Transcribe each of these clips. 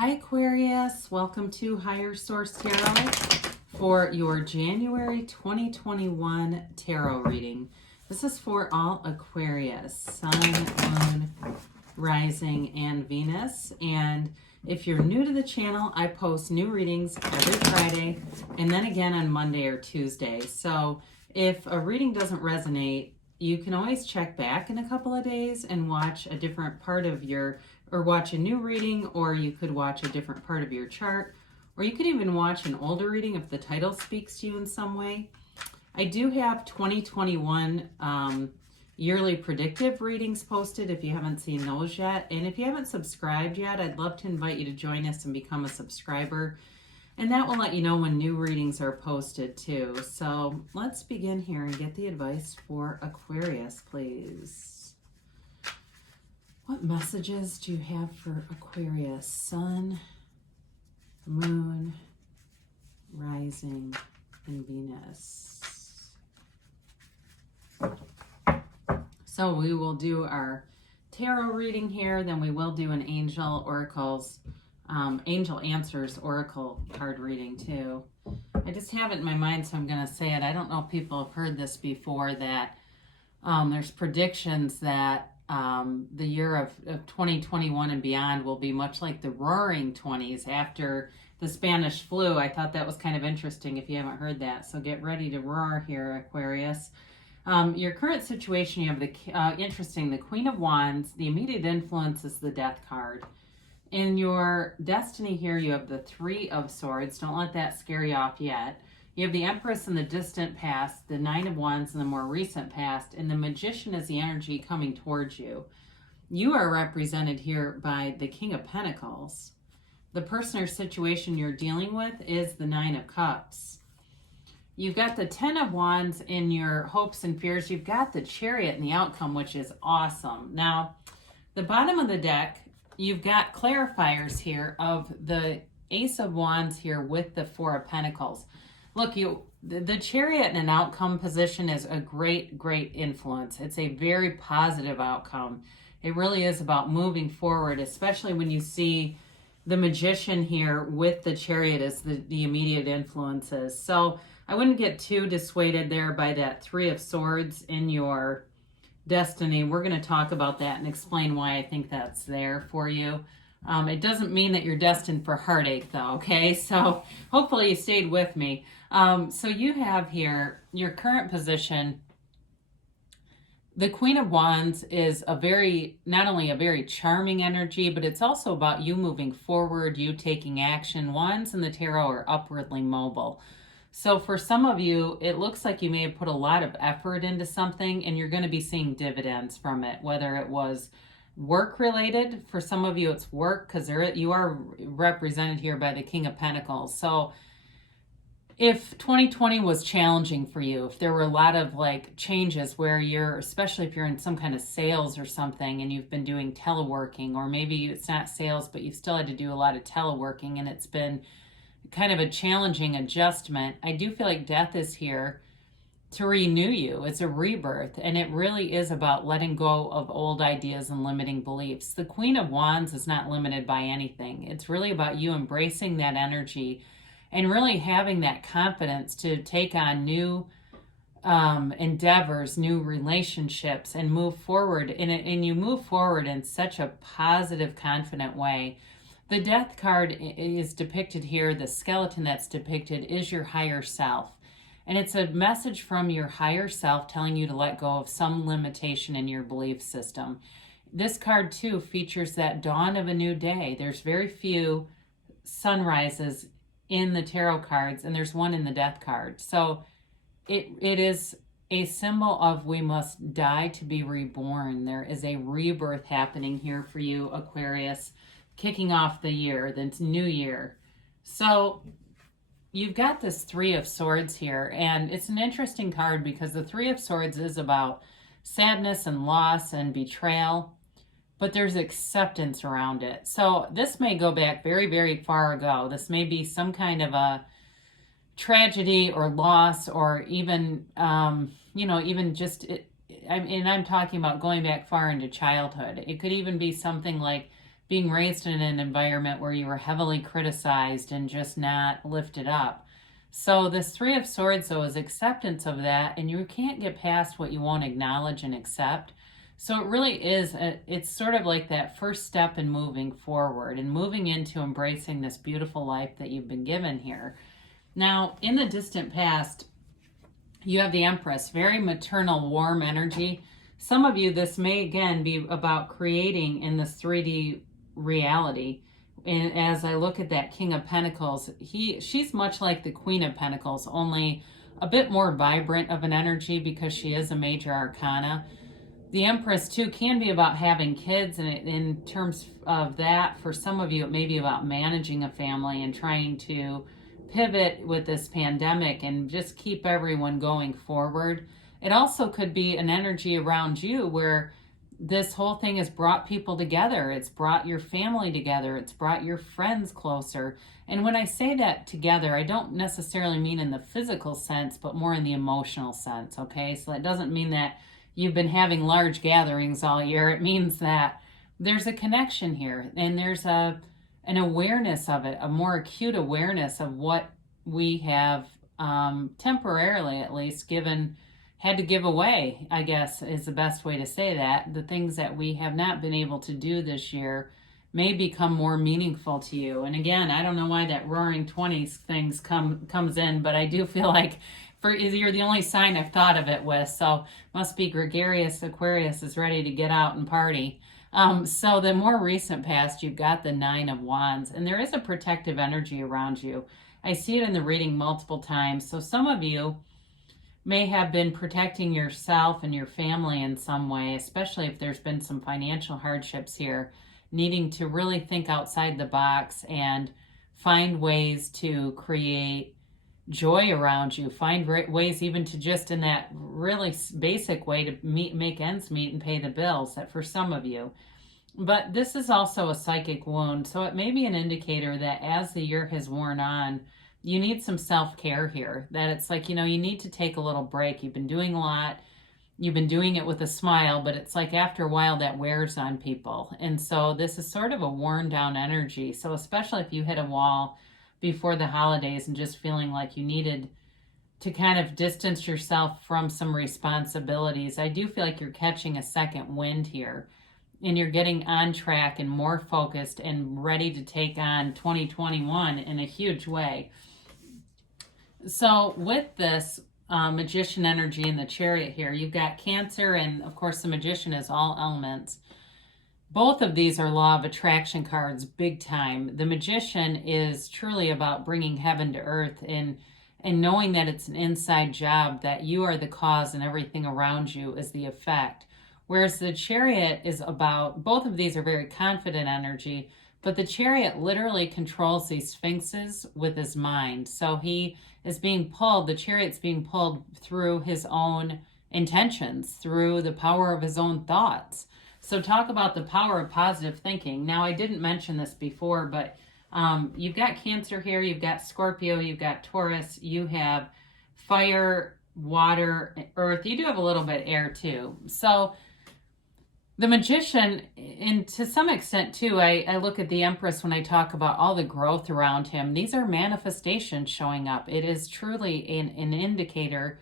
Hi Aquarius, welcome to Higher Source Tarot for your January 2021 tarot reading. This is for all Aquarius, Sun, Moon, Rising, and Venus. And if you're new to the channel, I post new readings every Friday and then again on Monday or Tuesday. So if a reading doesn't resonate, you can always check back in a couple of days and watch a different part of your, or watch a new reading, or you could watch a different part of your chart, or you could even watch an older reading if the title speaks to you in some way. I do have 2021 yearly predictive readings posted if you haven't seen those yet. And if you haven't subscribed yet, I'd love to invite you to join us and become a subscriber. And that will let you know when new readings are posted too. So let's begin here and get the advice for Aquarius, please. What messages do you have for Aquarius? Sun, Moon, Rising, and Venus. So we will do our tarot reading here, then we will do an Angel Oracles, Angel Answers Oracle card reading too. I just have it in my mind, so I'm going to say it. I don't know if people have heard this before, that there's predictions that the year of 2021 and beyond will be much like the roaring 20s after the Spanish flu. I thought that was kind of interesting if you haven't heard that. So get ready to roar here, Aquarius. Your current situation, you have the, interesting, the Queen of Wands. The immediate influence is the Death card. In your destiny here, you have the Three of Swords. Don't let that scare you off yet. You have the Empress in the distant past, the Nine of Wands in the more recent past, and the Magician is the energy coming towards you. You are represented here by the King of Pentacles. The person or situation you're dealing with is the Nine of Cups. You've got the Ten of Wands in your hopes and fears. You've got the Chariot in the outcome, which is awesome. Now, the bottom of the deck, you've got clarifiers here of the Ace of Wands here with the Four of Pentacles. Look, the Chariot in an outcome position is a great influence. It's a very positive outcome. It really is about moving forward, especially when you see the Magician here with the Chariot as the immediate influences. So I wouldn't get too dissuaded there by that Three of Swords in your destiny. We're going to talk about that and explain why I think that's there for you. It doesn't mean that you're destined for heartache though, okay? So hopefully you stayed with me. So you have here your current position. The Queen of Wands is not only a very charming energy, but it's also about you moving forward, you taking action. Wands in the tarot are upwardly mobile. So for some of you, it looks like you may have put a lot of effort into something and you're going to be seeing dividends from it, whether it was work related. For some of you, it's work because you are represented here by the King of Pentacles. So if 2020 was challenging for you, if there were a lot of like changes where especially if you're in some kind of sales or something and you've been doing teleworking, or maybe it's not sales, but you've still had to do a lot of teleworking and it's been kind of a challenging adjustment, I do feel like death is here to renew you. It's a rebirth, and it really is about letting go of old ideas and limiting beliefs. The Queen of Wands is not limited by anything. It's really about you embracing that energy and really having that confidence to take on new endeavors, new relationships, and move forward. And you move forward in such a positive, confident way. The Death card is depicted here. The skeleton that's depicted is your higher self. And it's a message from your higher self telling you to let go of some limitation in your belief system. This card too features that dawn of a new day. There's very few sunrises in the tarot cards, and there's one in the Death card. So it is a symbol of we must die to be reborn. There is a rebirth happening here for you, Aquarius, kicking off the year, the new year. So you've got this Three of Swords here, and it's an interesting card because the Three of Swords is about sadness and loss and betrayal, but there's acceptance around it. So this may go back very far ago. This may be some kind of a tragedy or loss, or even, even just, and I'm talking about going back far into childhood. It could even be something like being raised in an environment where you were heavily criticized and just not lifted up. So this Three of Swords, though, is acceptance of that, and you can't get past what you won't acknowledge and accept. So it really is, it's sort of like that first step in moving forward and moving into embracing this beautiful life that you've been given here. Now, in the distant past, you have the Empress, very maternal, warm energy. Some of you, this may again be about creating in this 3D reality. And as I look at that King of Pentacles, she's much like the Queen of Pentacles, only a bit more vibrant of an energy because she is a major arcana. The Empress, too, can be about having kids, and in terms of that, for some of you, it may be about managing a family and trying to pivot with this pandemic and just keep everyone going forward. It also could be an energy around you where this whole thing has brought people together. It's brought your family together. It's brought your friends closer. And when I say that together, I don't necessarily mean in the physical sense, but more in the emotional sense, okay? So that doesn't mean that you've been having large gatherings all year. It means that there's a connection here, and there's an awareness of it, a more acute awareness of what we have temporarily, at least, had to give away, I guess is the best way to say that. The things that we have not been able to do this year may become more meaningful to you. And again, I don't know why that Roaring 20s things comes in, but I do feel like you're the only sign I've thought of it with. So must be gregarious Aquarius is ready to get out and party. So the more recent past, you've got the Nine of Wands, and there is a protective energy around you. I see it in the reading multiple times. So some of you may have been protecting yourself and your family in some way, especially if there's been some financial hardships here, needing to really think outside the box and find ways to create joy around you, find ways even to just in that really basic way to make ends meet and pay the bills, that for some of you. But this is also a psychic wound, so it may be an indicator that as the year has worn on, you need some self-care here, that it's like, you need to take a little break. You've been doing a lot. You've been doing it with a smile, but it's like after a while that wears on people. And so this is sort of a worn down energy. So especially if you hit a wall before the holidays and just feeling like you needed to kind of distance yourself from some responsibilities, I do feel like you're catching a second wind here and you're getting on track and more focused and ready to take on 2021 in a huge way. So with this Magician energy and the Chariot here, you've got Cancer, and of course the Magician is all elements. Both of these are law of attraction cards, big time. The Magician is truly about bringing heaven to earth and knowing that it's an inside job, that you are the cause and everything around you is the effect. Whereas the Chariot is about, both of these are very confident energy, but the Chariot literally controls these sphinxes with his mind. So he is being pulled, the Chariot's being pulled through his own intentions, through the power of his own thoughts. So talk about the power of positive thinking. Now, I didn't mention this before, but you've got Cancer here, you've got Scorpio, you've got Taurus, you have fire, water, earth. You do have a little bit air too. So the Magician, and to some extent too, I look at the Empress when I talk about all the growth around him. These are manifestations showing up. It is truly an indicator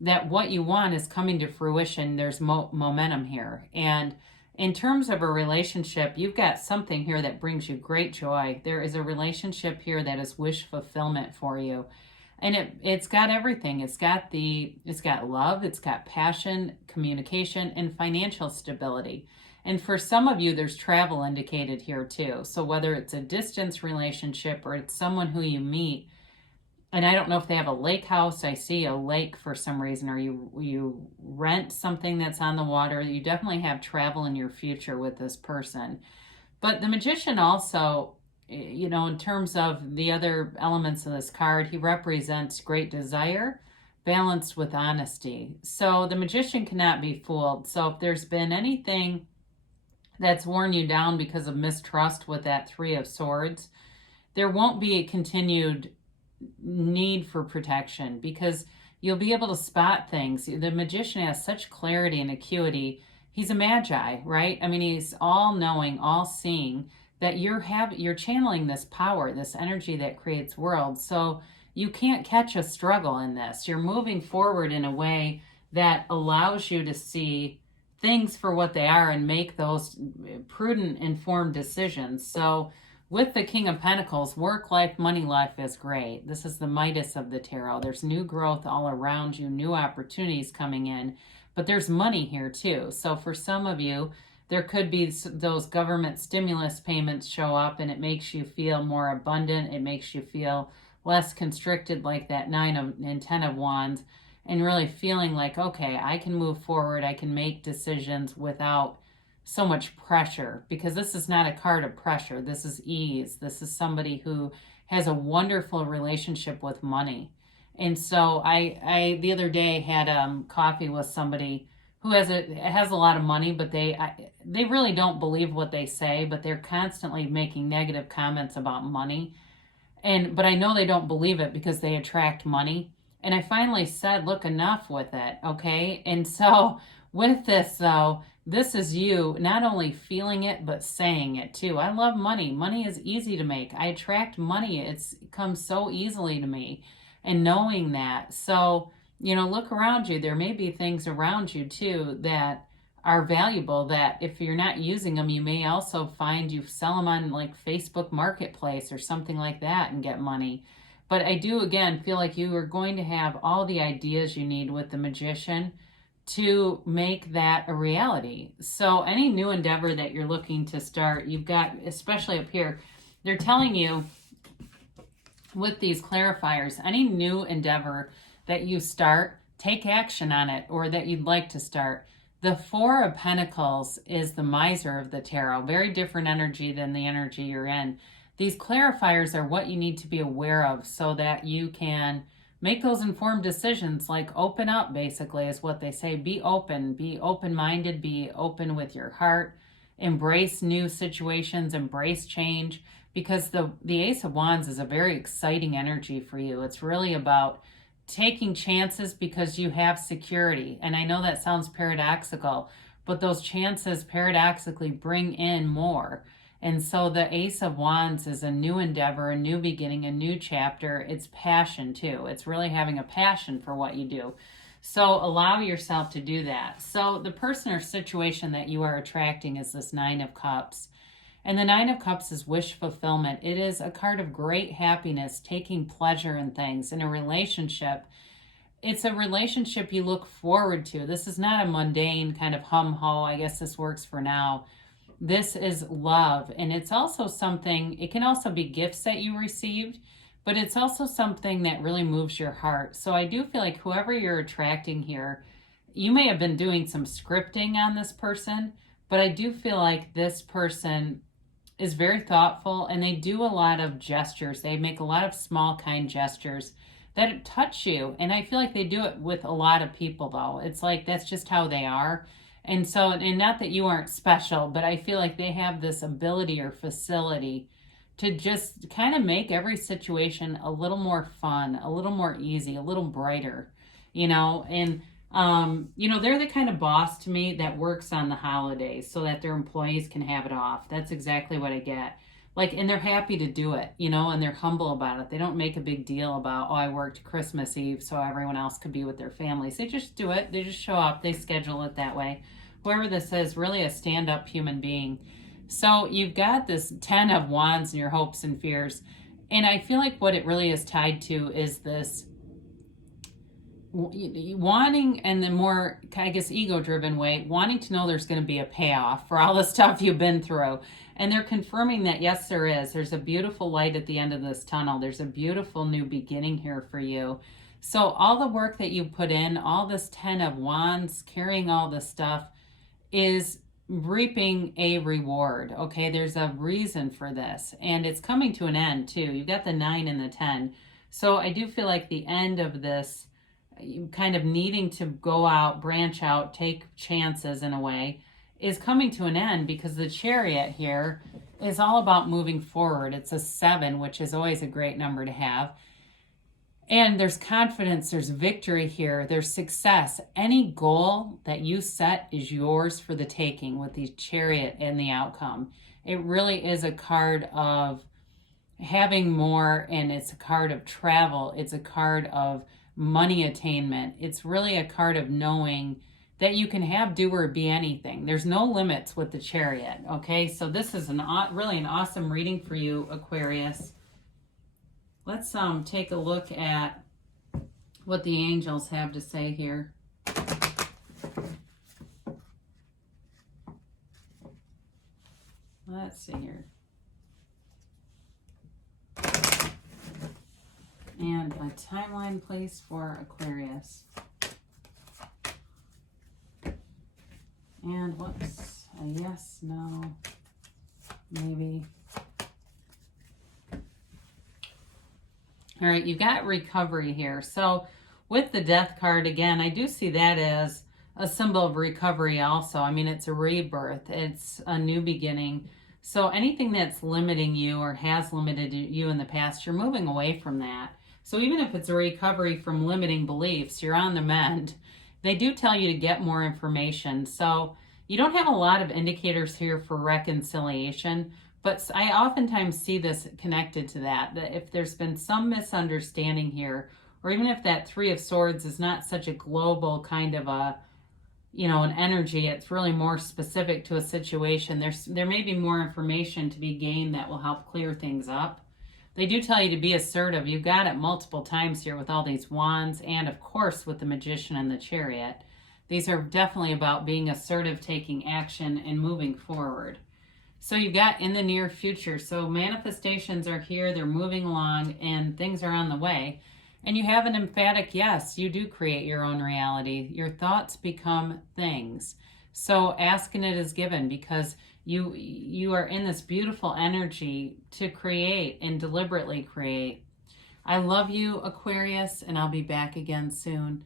that what you want is coming to fruition. There's momentum here. And in terms of a relationship, you've got something here that brings you great joy. There is a relationship here that is wish fulfillment for you. And it's got everything. It's got love, it's got passion, communication, and financial stability. And for some of you, there's travel indicated here too. So whether it's a distance relationship or it's someone who you meet, and I don't know if they have a lake house. I see a lake for some reason, or you rent something that's on the water. You definitely have travel in your future with this person. But the Magician also, in terms of the other elements of this card, he represents great desire balanced with honesty. So the Magician cannot be fooled. So if there's been anything that's worn you down because of mistrust with that Three of Swords, there won't be a continued need for protection because you'll be able to spot things. The Magician has such clarity and acuity. He's a magi, right? I mean, he's all knowing, all seeing, that you're channeling this power, this energy that creates worlds. So you can't catch a struggle in this. You're moving forward in a way that allows you to see things for what they are and make those prudent, informed decisions. So with the King of Pentacles, work life, money life is great. This is the Midas of the tarot. There's new growth all around you, new opportunities coming in, but there's money here too. So for some of you, there could be those government stimulus payments show up and it makes you feel more abundant. It makes you feel less constricted, like that 9 and 10 of Wands, and really feeling like, okay, I can move forward. I can make decisions without so much pressure, because this is not a card of pressure. This is ease. This is somebody who has a wonderful relationship with money. And so I the other day had coffee with somebody who has a lot of money, but they really don't believe what they say, but they're constantly making negative comments about money. But I know they don't believe it because they attract money. And I finally said, look, enough with it, okay? And so with this though, this is you not only feeling it, but saying it too. I love money. Money is easy to make. I attract money. It comes so easily to me. And knowing that. So, look around you. There may be things around you too that are valuable, that if you're not using them, you may also find you sell them on like Facebook Marketplace or something like that and get money. But I do, again, feel like you are going to have all the ideas you need with the Magician to make that a reality. So any new endeavor that you're looking to start, you've got, especially up here, they're telling you with these clarifiers, any new endeavor that you start, take action on it, or that you'd like to start. The 4 of Pentacles is the miser of the tarot. Very different energy than the energy you're in. These clarifiers are what you need to be aware of so that you can make those informed decisions, like open up, basically, is what they say. Be open-minded, be open with your heart, embrace new situations, embrace change, because the Ace of Wands is a very exciting energy for you. It's really about taking chances because you have security. And I know that sounds paradoxical, but those chances paradoxically bring in more. And so the Ace of Wands is a new endeavor, a new beginning, a new chapter. It's passion too. It's really having a passion for what you do. So allow yourself to do that. So the person or situation that you are attracting is this 9 of Cups. And the 9 of Cups is wish fulfillment. It is a card of great happiness, taking pleasure in things. In a relationship, it's a relationship you look forward to. This is not a mundane kind of hum-ho, I guess this works for now. This is love. And it's also something, it can also be gifts that you received, but it's also something that really moves your heart. So I do feel like whoever you're attracting here, you may have been doing some scripting on this person, but I do feel like this person is very thoughtful, and they do a lot of gestures. They make a lot of small, kind gestures that touch you. And I feel like they do it with a lot of people, though. It's like that's just how they are. And so, and not that you aren't special, but I feel like they have this ability or facility to just kind of make every situation a little more fun, a little more easy, a little brighter, and they're the kind of boss to me that works on the holidays so that their employees can have it off. That's exactly what I get. And they're happy to do it, and they're humble about it. They don't make a big deal about, I worked Christmas Eve so everyone else could be with their families. They just do it. They just show up. They schedule it that way. Whoever this is, really a stand-up human being. So you've got this 10 of Wands and your hopes and fears. And I feel like what it really is tied to is this wanting, and the more, I guess, ego-driven way, wanting to know there's going to be a payoff for all the stuff you've been through. And they're confirming that, yes, there is. There's a beautiful light at the end of this tunnel. There's a beautiful new beginning here for you. So all the work that you put in, all this 10 of Wands, carrying all this stuff, is reaping a reward. Okay, there's a reason for this. And it's coming to an end, too. You've got the 9 and the 10. So I do feel like the end of this, kind of needing to go out, branch out, take chances in a way, is coming to an end, because the Chariot here is all about moving forward. It's a 7, which is always a great number to have. And there's confidence, there's victory here, there's success. Any goal that you set is yours for the taking with the Chariot and the outcome. It really is a card of having more, and it's a card of travel. It's a card of money attainment. It's really a card of knowing that you can have, do, or be anything. There's no limits with the Chariot, okay? So this is really an awesome reading for you, Aquarius. Let's take a look at what the angels have to say here. Let's see here. And a timeline, please, for Aquarius. And what's a yes, no, maybe. All right, you've got recovery here. So with the Death card, again, I do see that as a symbol of recovery also. I mean, it's a rebirth. It's a new beginning. So anything that's limiting you or has limited you in the past, you're moving away from that. So even if it's a recovery from limiting beliefs, you're on the mend. They do tell you to get more information. So you don't have a lot of indicators here for reconciliation, but I oftentimes see this connected to that if there's been some misunderstanding here, or even if that Three of Swords is not such a global kind of a, you know, an energy, it's really more specific to a situation. There may be more information to be gained that will help clear things up. They do tell you to be assertive. You've got it multiple times here with all these wands, and of course with the Magician and the Chariot. These are definitely about being assertive, taking action, and moving forward. So you've got in the near future. So manifestations are here, they're moving along, and things are on the way. And you have an emphatic yes. You do create your own reality. Your thoughts become things. So asking it is given, because you are in this beautiful energy to create and deliberately create. I love you, Aquarius, and I'll be back again soon.